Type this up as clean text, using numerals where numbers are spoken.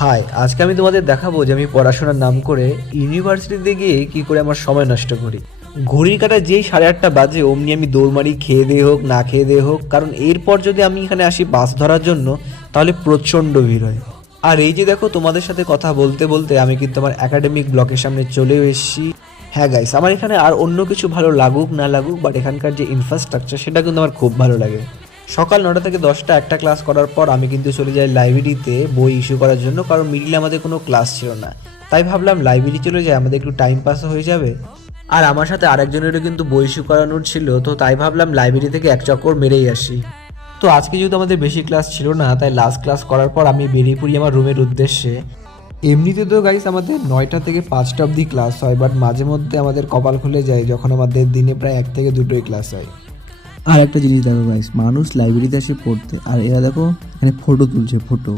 High, আজকে আমি তোমাদের দেখাবো যে আমি পড়াশোনার নাম করে ইউনিভার্সিটিতে গিয়ে কি করে আমার সময় নষ্ট করি। ঘড়ির কাঁটায় যেই 8:30 বাজে অমনি আমি দৌড় মারি, খেয়ে দিয়ে হোক না খেয়ে দিয়ে হোক, কারণ এরপর যদি আমি এখানে আসি বাস ধরার জন্য তাহলে প্রচণ্ড ভিড় হয়। আর এই যে দেখো, তোমাদের সাথে কথা বলতে বলতে আমি কিন্তু আমার একাডেমিক ব্লকের সামনে চলেও এসেছি। হ্যাঁ গাইস, আমার এখানে আর অন্য কিছু ভালো লাগুক না লাগুক, বাট এখানকার যে ইনফ্রাস্ট্রাকচার সেটা কিন্তু আমার খুব ভালো লাগে। সকাল 9টা থেকে 10টা একটা ক্লাস করার পর আমি কিন্তু চলে যাই লাইব্রেরিতে বই ইস্যু করার জন্য, কারণ মিডিলে আমাদের কোনো ক্লাস ছিল না। তাই ভাবলাম লাইব্রেরি চলে যাই, আমাদের একটু টাইম পাসও হয়ে যাবে। আর আমার সাথে আরেকজনেরও কিন্তু বই ইস্যু করানোর ছিল, তো তাই ভাবলাম লাইব্রেরি থেকে এক চক্কর মেরেই আসি। তো আজকে যেহেতু আমাদের বেশি ক্লাস ছিল না, তাই লাস্ট ক্লাস করার পর আমি বেরিয়ে পড়ি আমার রুমের উদ্দেশ্যে। এমনিতে তো গাইস আমাদের 9টা থেকে 5টা অবধি ক্লাস হয়, বাট মাঝে মধ্যে আমাদের কপাল খুলে যায় যখন আমাদের দিনে প্রায় 1 থেকে 2টোই ক্লাস হয়। আর একটা জিনিস দেখো গাইস, মানুষ লাইব্রেরিতে আসে পড়তে, আর এরা দেখো এখানে ফটো তুলছে, ফটো।